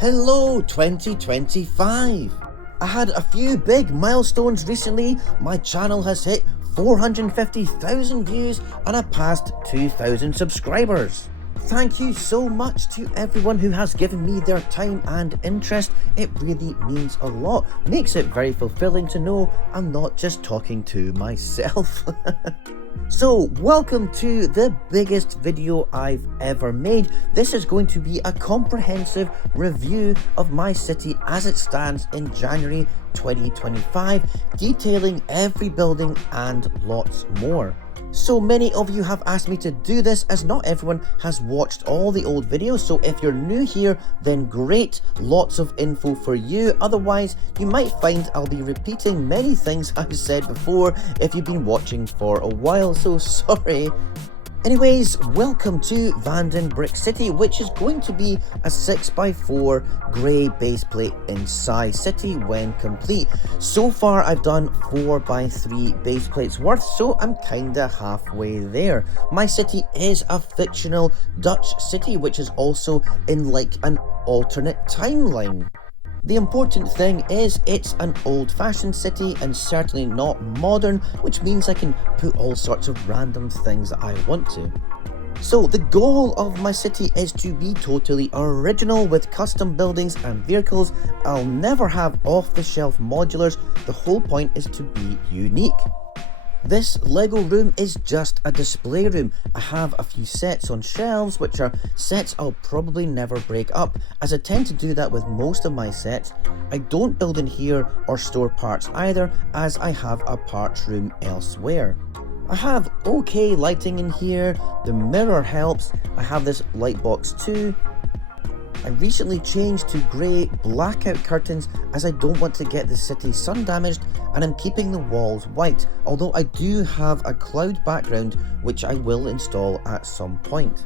Hello 2025! I had a few big milestones recently. My channel has hit 450,000 views and I passed 2,000 subscribers. Thank you so much to everyone who has given me their time and interest. It really means a lot. Makes it very fulfilling to know I'm not just talking to myself. So, welcome to the biggest video I've ever made. This is going to be a comprehensive review of my city as it stands in January 2025, detailing every building and lots more. So many of you have asked me to do this as not everyone has watched all the old videos, so if you're new here then great, lots of info for you. Otherwise you might find I'll be repeating many things I've said before if you've been watching for a while, so sorry. Anyways, welcome to Vanden Brick City, which is going to be a 6x4 grey base plate inside city when complete. So far I've done 4x3 base plates worth, so I'm kinda halfway there. My city is a fictional Dutch city, which is also in like an alternate timeline. The important thing is it's an old-fashioned city and certainly not modern, which means I can put all sorts of random things that I want to. So the goal of my city is to be totally original with custom buildings and vehicles. I'll never have off-the-shelf modulars. The whole point is to be unique. This Lego room is just a display room. I have a few sets on shelves, which are sets I'll probably never break up, as I tend to do that with most of my sets. I don't build in here or store parts either, as I have a parts room elsewhere. I have okay lighting in here, the mirror helps, I have this light box too. I recently changed to grey blackout curtains as I don't want to get the city sun damaged, and I'm keeping the walls white, although I do have a cloud background which I will install at some point.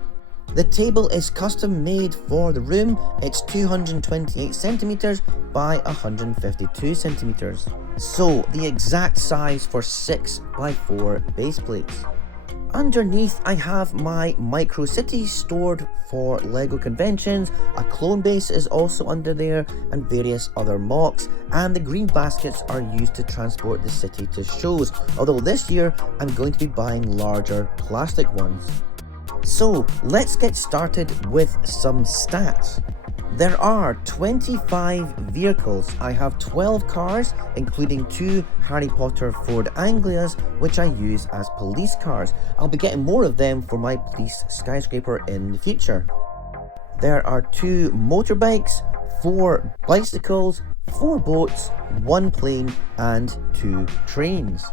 The table is custom made for the room. It's 228 centimeters by 152 centimeters, so the exact size for 6x4 base plates. Underneath I have my micro city stored for Lego conventions, a clone base is also under there and various other mocks, and the green baskets are used to transport the city to shows, although this year I'm going to be buying larger plastic ones. So let's get started with some stats. There are 25 vehicles. I have 12 cars, including 2 Harry Potter Ford Anglias, which I use as police cars. I'll be getting more of them for my police skyscraper in the future. There are 2 motorbikes, 4 bicycles, 4 boats, 1 plane, and 2 trains.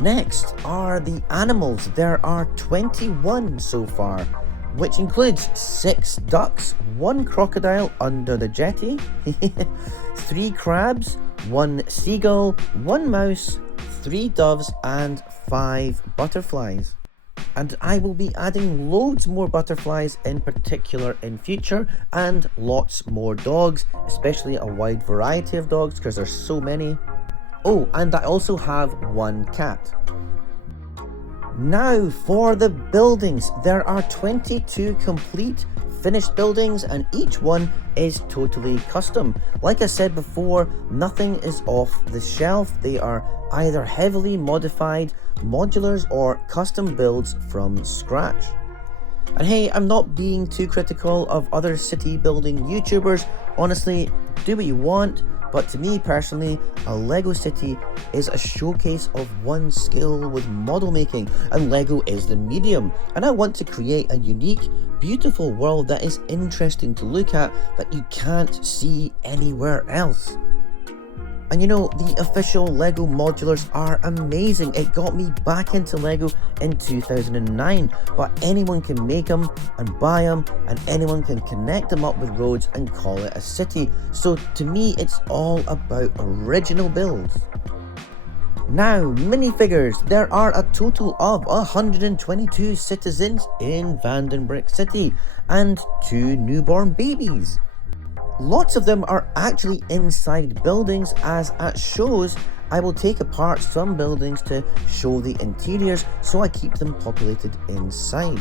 Next are the animals. There are 21 so far, which includes 6 ducks, 1 crocodile under the jetty, 3 crabs, 1 seagull, 1 mouse, 3 doves, and 5 butterflies. And I will be adding loads more butterflies in particular in future, and lots more dogs, especially a wide variety of dogs because there's so many. Oh, and I also have 1 cat. Now for the buildings. There are 22 complete finished buildings and each one is totally custom. Like I said before, nothing is off the shelf. They are either heavily modified modulars or custom builds from scratch. And hey, I'm not being too critical of other city building YouTubers. Honestly, do what you want. But to me personally, a Lego city is a showcase of one's skill with model making, and Lego is the medium, and I want to create a unique, beautiful world that is interesting to look at that you can't see anywhere else. And you know, the official Lego modulars are amazing. It got me back into Lego in 2009, but anyone can make them and buy them, and anyone can connect them up with roads and call it a city. So to me, it's all about original builds. Now, minifigures. There are a total of 122 citizens in Vanden Brick City and 2 newborn babies. Lots of them are actually inside buildings, as at shows I will take apart some buildings to show the interiors, so I keep them populated inside.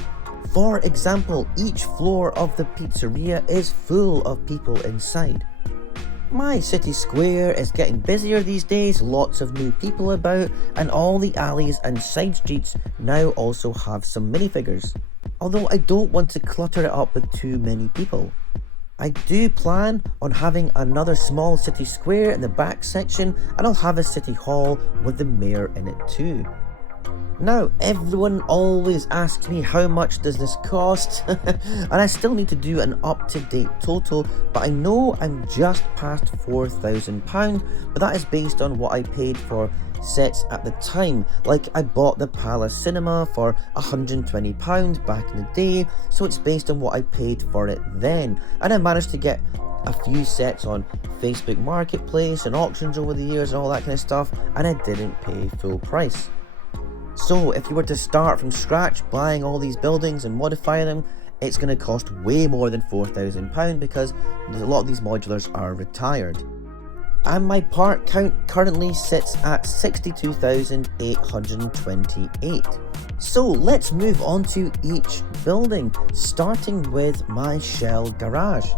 For example, each floor of the pizzeria is full of people inside. My city square is getting busier these days, lots of new people about, and all the alleys and side streets now also have some minifigures. Although I don't want to clutter it up with too many people. I do plan on having another small city square in the back section, and I'll have a city hall with the mayor in it too. Now, everyone always asks me how much does this cost, and I still need to do an up-to-date total, but I know I'm just past £4,000, but that is based on what I paid for sets at the time. Like, I bought the Palace Cinema for £120 back in the day, so it's based on what I paid for it then, and I managed to get a few sets on Facebook Marketplace and auctions over the years and all that kind of stuff, and I didn't pay full price. So if you were to start from scratch buying all these buildings and modifying them, it's going to cost way more than £4,000 because a lot of these modulars are retired. And my part count currently sits at 62,828. So let's move on to each building, starting with my shell garage.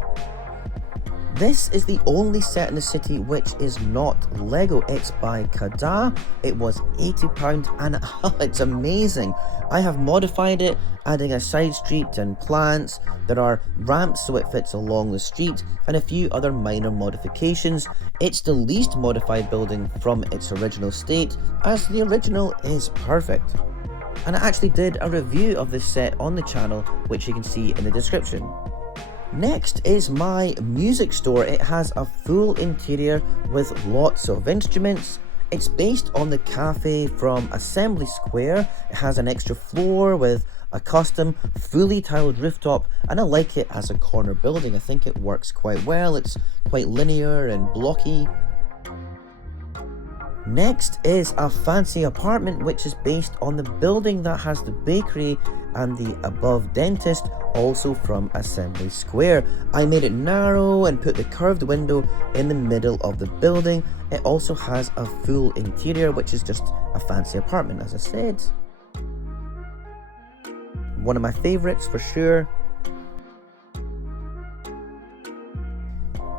This is the only set in the city which is not Lego. It's by Canal. It was £80 and it's amazing. I have modified it, adding a side street and plants. There are ramps so it fits along the street and a few other minor modifications. It's the least modified building from its original state, as the original is perfect. And I actually did a review of this set on the channel, which you can see in the description. Next is my music store. It has a full interior with lots of instruments. It's based on the cafe from Assembly Square. It has an extra floor with a custom fully tiled rooftop, and I like it as a corner building. I think it works quite well. It's quite linear and blocky. Next is a fancy apartment which is based on the building that has the bakery and the above dentist, also from Assembly Square. I made it narrow and put the curved window in the middle of the building. It also has a full interior which is just a fancy apartment, as I said. One of my favourites for sure.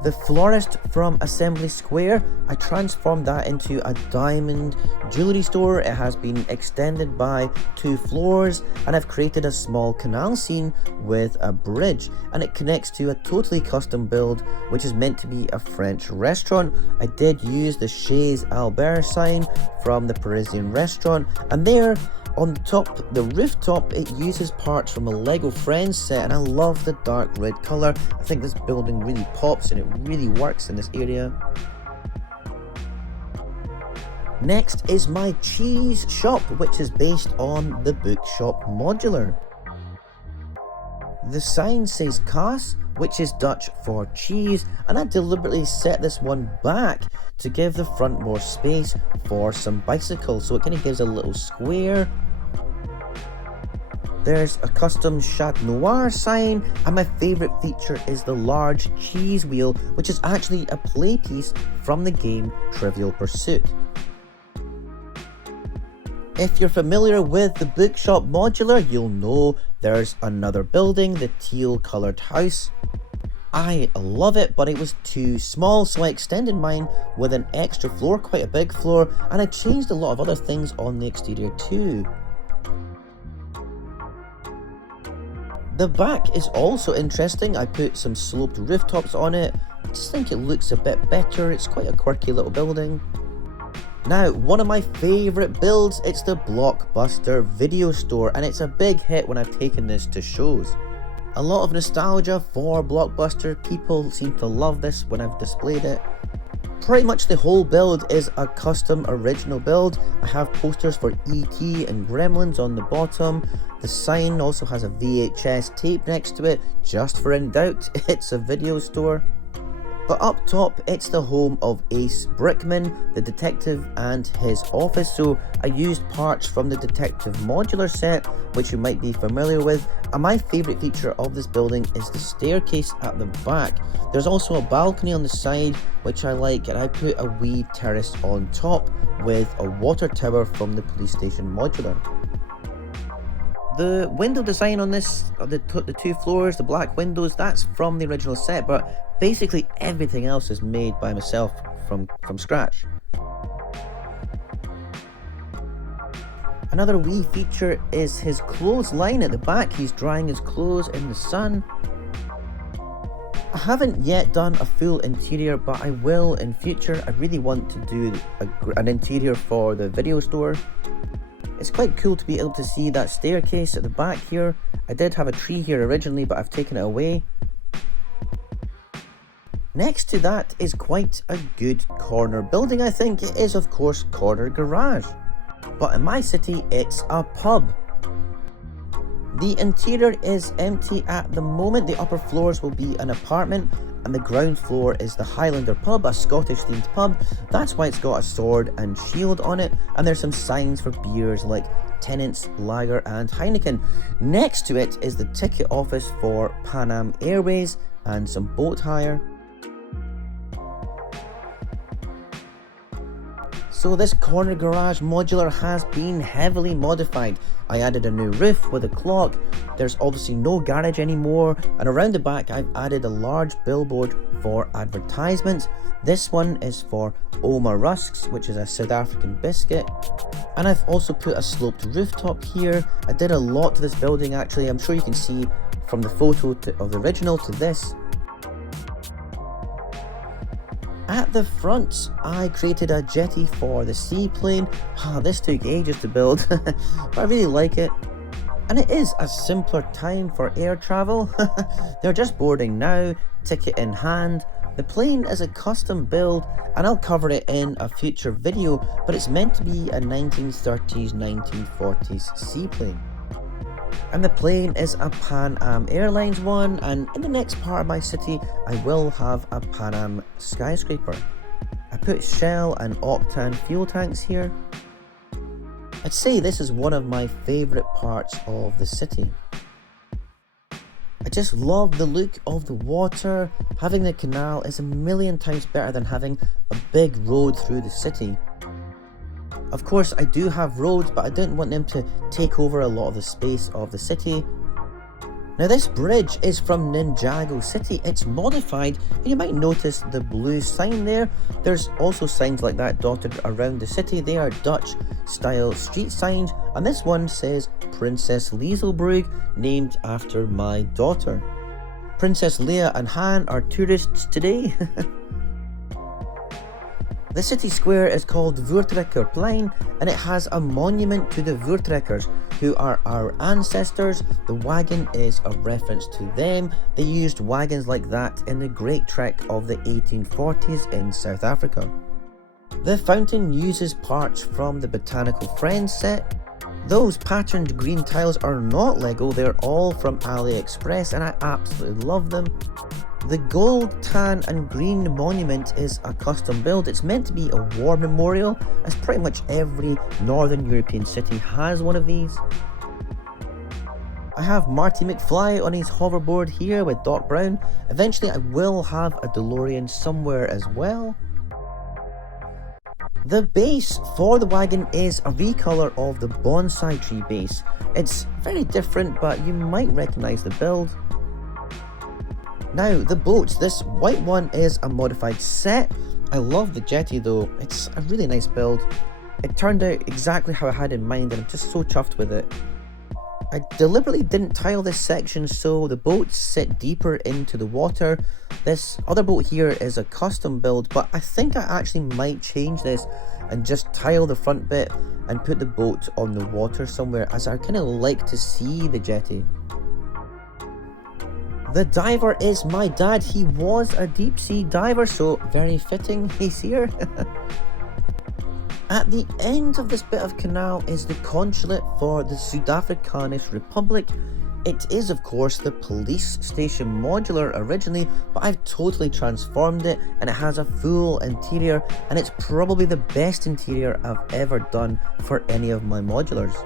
The florist from Assembly Square, I transformed that into a diamond jewellery store. It has been extended by 2 floors, and I've created a small canal scene with a bridge, and it connects to a totally custom build which is meant to be a French restaurant. I did use the Chez Albert sign from the Parisian restaurant, and there on the top, the rooftop, it uses parts from a Lego Friends set, and I love the dark red colour. I think this building really pops and it really works in this area. Next is my cheese shop, which is based on the bookshop Modular. The sign says Kaas, which is Dutch for cheese, and I deliberately set this one back to give the front more space for some bicycles, so it kind of gives a little square. There's a custom Chat Noir sign, and my favourite feature is the large cheese wheel, which is actually a play piece from the game Trivial Pursuit. If you're familiar with the bookshop Modular, you'll know there's another building, the teal coloured house. I love it, but it was too small, so I extended mine with an extra floor, quite a big floor, and I changed a lot of other things on the exterior too. The back is also interesting. I put some sloped rooftops on it. I just think it looks a bit better. It's quite a quirky little building. Now, one of my favourite builds, it's the Blockbuster video store, and it's a big hit when I've taken this to shows. A lot of nostalgia for Blockbuster. People seem to love this when I've displayed it. Pretty much the whole build is a custom original build. I have posters for E.T. and Gremlins on the bottom. The sign also has a VHS tape next to it, just for in doubt, it's a video store. But up top, it's the home of Ace Brickman, the detective, and his office, so I used parts from the Detective Modular set, which you might be familiar with, and my favourite feature of this building is the staircase at the back. There's also a balcony on the side, which I like, and I put a wee terrace on top with a water tower from the police station Modular. The window design on this, the two floors, the black windows, that's from the original set, but basically everything else is made by myself from scratch. Another wee feature is his clothes line at the back. He's drying his clothes in the sun. I haven't yet done a full interior, but I will in future. I really want to do an interior for the video store. It's quite cool to be able to see that staircase at the back here. I did have a tree here originally, but I've taken it away. Next to that is quite a good corner building, I think. It is, of course, Corner Garage. But in my city, it's a pub. The interior is empty at the moment. The upper floors will be an apartment, and the ground floor is the Highlander pub, a Scottish themed pub. That's why it's got a sword and shield on it, and there's some signs for beers like Tennent's, Lager and Heineken. Next to it is the ticket office for Pan Am Airways and some boat hire. So this corner garage modular has been heavily modified. I added a new roof with a clock. There's obviously no garage anymore, and around the back I've added a large billboard for advertisements. This one is for Oma Rusks, which is a South African biscuit. And I've also put a sloped rooftop here. I did a lot to this building actually. I'm sure you can see from the photo of the original to this. At the front, I created a jetty for the seaplane. This took ages to build, but I really like it. And it is a simpler time for air travel. They're just boarding now, ticket in hand. The plane is a custom build, and I'll cover it in a future video, but it's meant to be a 1930s, 1940s seaplane. And the plane is a Pan Am Airlines one, and in the next part of my city I will have a Pan Am skyscraper. I put Shell and Octane fuel tanks here. I'd say this is one of my favourite parts of the city. I just love the look of the water. Having the canal is a million times better than having a big road through the city. Of course, I do have roads, but I don't want them to take over a lot of the space of the city. Now this bridge is from Ninjago City. It's modified, and you might notice the blue sign there. There's also signs like that dotted around the city. They are Dutch style street signs, and this one says Princess Lieselbrug, named after my daughter. Princess Leia and Han are tourists today. The city square is called Voortrekkerplein, and it has a monument to the Voortrekkers, who are our ancestors. The wagon is a reference to them. They used wagons like that in the Great Trek of the 1840s in South Africa. The fountain uses parts from the Botanical Friends set. Those patterned green tiles are not Lego, they're all from AliExpress, and I absolutely love them. The gold, tan and green monument is a custom build. It's meant to be a war memorial, as pretty much every Northern European city has one of these. I have Marty McFly on his hoverboard here with Doc Brown. Eventually I will have a DeLorean somewhere as well. The base for the wagon is a recolor of the bonsai tree base. It's very different, but you might recognise the build. Now, the boats, this white one is a modified set. I love the jetty though, it's a really nice build. It turned out exactly how I had in mind, and I'm just so chuffed with it. I deliberately didn't tile this section so the boats sit deeper into the water. This other boat here is a custom build, but I think I actually might change this and just tile the front bit and put the boat on the water somewhere, as I kind of like to see the jetty. The diver is my dad. He was a deep sea diver, so very fitting he's here. At the end of this bit of canal is the consulate for the Suid-Afrikaanse Republic. It is of course the police station modular originally, but I've totally transformed it and it has a full interior, and it's probably the best interior I've ever done for any of my modulars.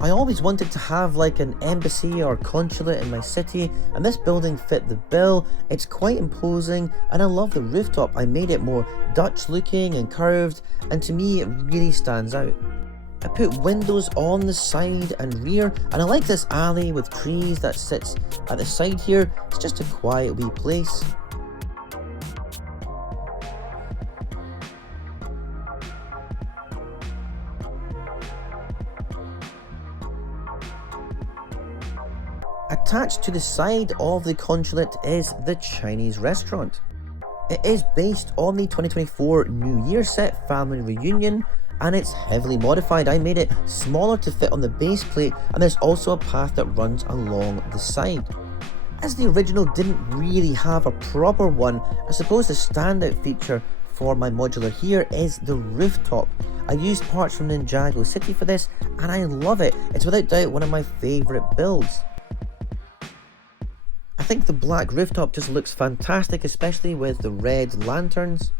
I always wanted to have like an embassy or consulate in my city, and this building fit the bill. It's quite imposing, and I love the rooftop. I made it more Dutch looking and curved, and to me it really stands out. I put windows on the side and rear, and I like this alley with trees that sits at the side here. It's just a quiet wee place. Attached to the side of the consulate is the Chinese restaurant. It is based on the 2024 New Year set Family Reunion, and it's heavily modified. I made it smaller to fit on the base plate, and there's also a path that runs along the side. As the original didn't really have a proper one, I suppose the standout feature for my modular here is the rooftop. I used parts from Ninjago City for this, and I love it. It's without doubt one of my favourite builds. I think the black rooftop just looks fantastic, especially with the red lanterns.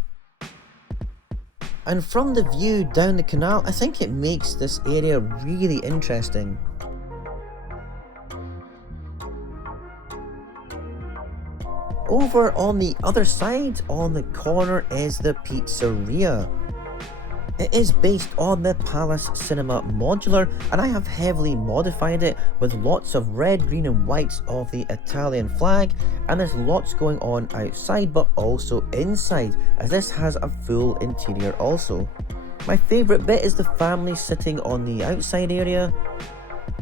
And from the view down the canal, I think it makes this area really interesting. Over on the other side, on the corner, is the pizzeria. It is based on the Palace Cinema Modular, and I have heavily modified it with lots of red, green and whites of the Italian flag, and there's lots going on outside but also inside, as this has a full interior also. My favourite bit is the family sitting on the outside area,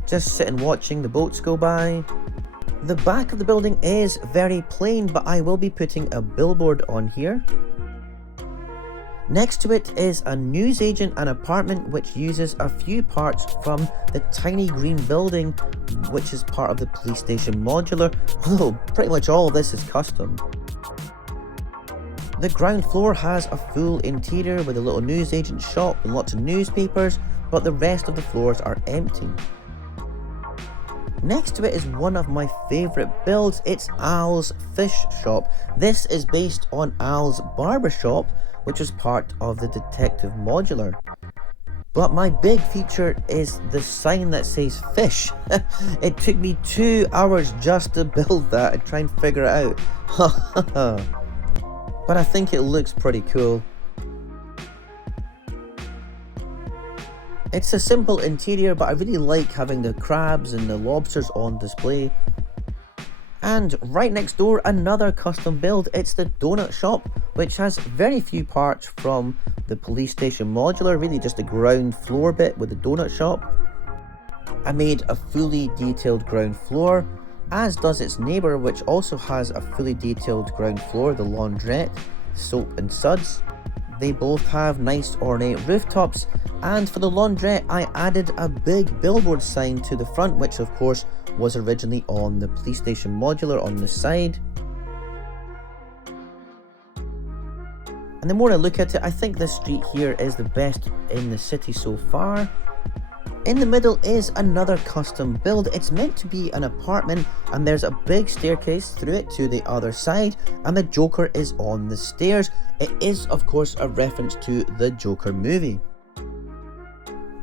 just sitting watching the boats go by. The back of the building is very plain, but I will be putting a billboard on here. Next to it is a newsagent and apartment which uses a few parts from the tiny green building which is part of the police station modular, although pretty much all of this is custom. The ground floor has a full interior with a little newsagent shop and lots of newspapers, but the rest of the floors are empty. Next to it is one of my favourite builds. It's Al's Fish Shop. This is based on Al's barbershop, which was part of the Detective Modular. But my big feature is the sign that says fish. It took me 2 hours just to build that and try and figure it out. But I think it looks pretty cool. It's a simple interior, but I really like having the crabs and the lobsters on display. And right next door, another custom build. It's the donut shop, which has very few parts from the police station modular, really just a ground floor bit with the donut shop. I made a fully detailed ground floor, as does its neighbour, which also has a fully detailed ground floor, the laundrette, soap and suds. They both have nice ornate rooftops, and for the laundrette I added a big billboard sign to the front, which of course was originally on the police station modular on the side. And the more I look at it, I think this street here is the best in the city so far. In the middle is another custom build. It's meant to be an apartment, and there's a big staircase through it to the other side, and the Joker is on the stairs. It is of course a reference to the Joker movie.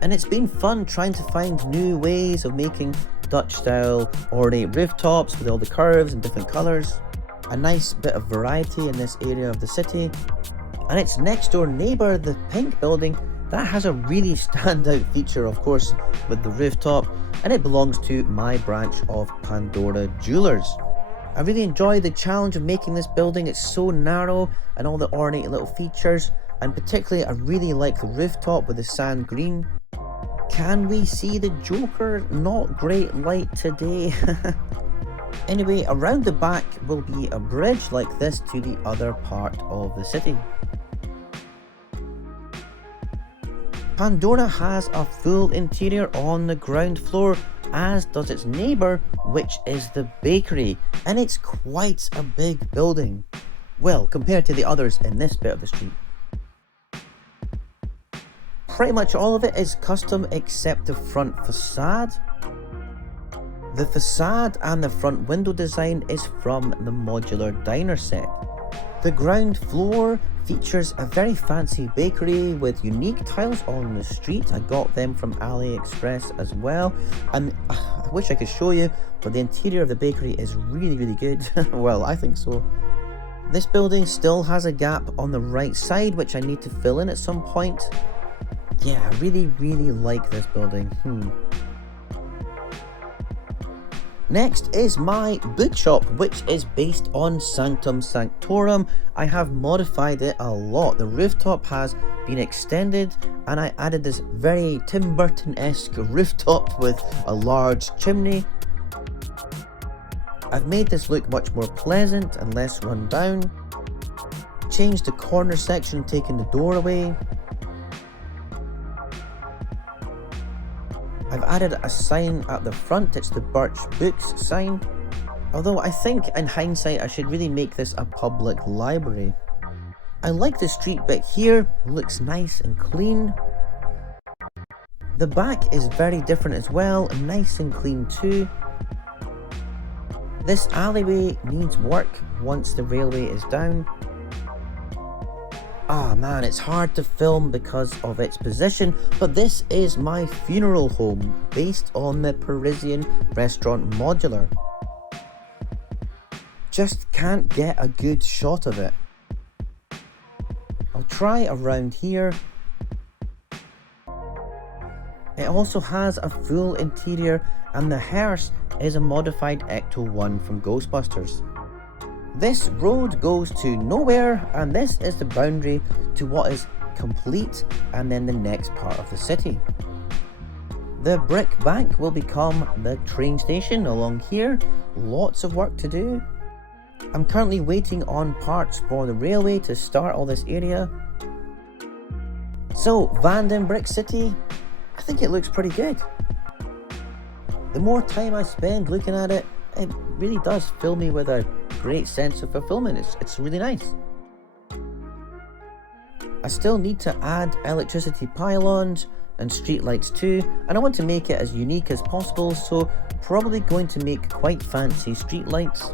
And it's been fun trying to find new ways of making Dutch style ornate rooftops with all the curves and different colours. A nice bit of variety in this area of the city. And its next door neighbour, the pink building, that has a really standout feature of course with the rooftop, and it belongs to my branch of Pandora Jewelers. I really enjoy the challenge of making this building. It's so narrow and all the ornate little features, and particularly I really like the rooftop with the sand green. Can we see the Joker? Not great light today. Anyway, around the back will be a bridge like this to the other part of the city. Pandora has a full interior on the ground floor, as does its neighbour, which is the bakery, and it's quite a big building. Well, compared to the others in this bit of the street. Pretty much all of it is custom except the front facade. The facade and the front window design is from the modular diner set. The ground floor features a very fancy bakery with unique tiles on the street. I got them from AliExpress as well, and I wish I could show you, but the interior of the bakery is really good. Well, I think so. This building still has a gap on the right side which I need to fill in at some point. Yeah, I really like this building. Next is my bookshop, which is based on Sanctum Sanctorum. I have modified it a lot. The rooftop has been extended and I added this very Tim Burton-esque rooftop with a large chimney. I've made this look much more pleasant and less run down. Changed the corner section, taken the door away. I've added a sign at the front, it's the Birch Books sign. Although I think in hindsight I should really make this a public library. I like the street bit here, looks nice and clean. The back is very different as well, nice and clean too. This alleyway needs work once the railway is down. Ah man, it's hard to film because of its position, but this is my funeral home, based on the Parisian restaurant Modular. Just can't get a good shot of it. I'll try around here. It also has a full interior, and the hearse is a modified Ecto-1 from Ghostbusters. This road goes to nowhere, and this is the boundary to what is complete and then the next part of the city. The brick bank will become the train station along here. Lots of work to do. I'm currently waiting on parts for the railway to start all this area. So, Vanden Brick City, I think it looks pretty good. The more time I spend looking at it, it really does fill me with a great sense of fulfillment. It's really nice. I still need to add electricity pylons and streetlights too, and I want to make it as unique as possible, so probably going to make quite fancy streetlights.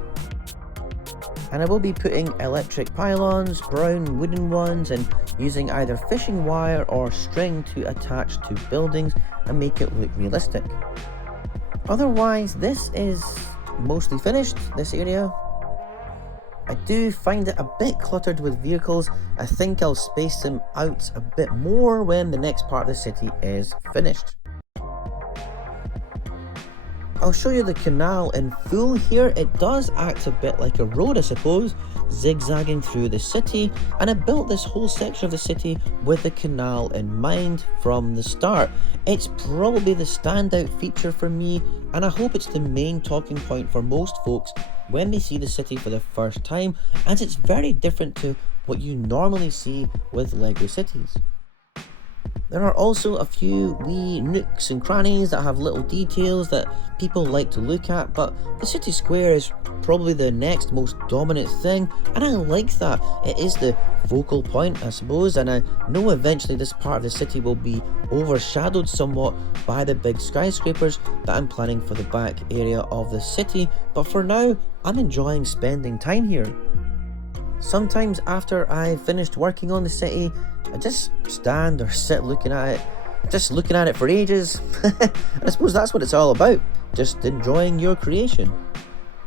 And I will be putting electric pylons, brown wooden ones, and using either fishing wire or string to attach to buildings and make it look realistic. Otherwise, this is mostly finished, this area. I do find it a bit cluttered with vehicles. I think I'll space them out a bit more when the next part of the city is finished. I'll show you the canal in full here. It does act a bit like a road, I suppose, zigzagging through the city, and I built this whole section of the city with the canal in mind from the start. It's probably the standout feature for me, and I hope it's the main talking point for most folks when they see the city for the first time, as it's very different to what you normally see with LEGO cities. There are also a few wee nooks and crannies that have little details that people like to look at, but the city square is probably the next most dominant thing, and I like that. It is the focal point, I suppose, and I know eventually this part of the city will be overshadowed somewhat by the big skyscrapers that I'm planning for the back area of the city, but for now, I'm enjoying spending time here. Sometimes after I've finished working on the city, I just stand or sit looking at it for ages. I suppose that's what it's all about, just enjoying your creation.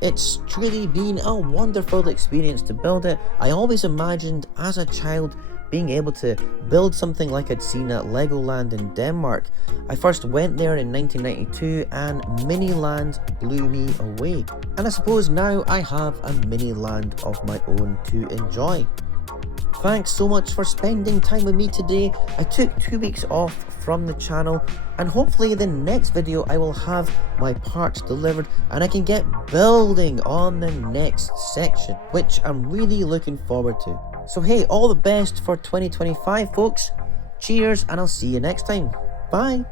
It's truly been a wonderful experience to build it. I always imagined as a child being able to build something like I'd seen at Legoland in Denmark. I first went there in 1992 and Miniland blew me away. And I suppose now I have a mini land of my own to enjoy. Thanks so much for spending time with me today. I took 2 weeks off from the channel, and hopefully the next video I will have my parts delivered and I can get building on the next section, which I'm really looking forward to. So hey, all the best for 2025 folks. Cheers, and I'll see you next time. Bye.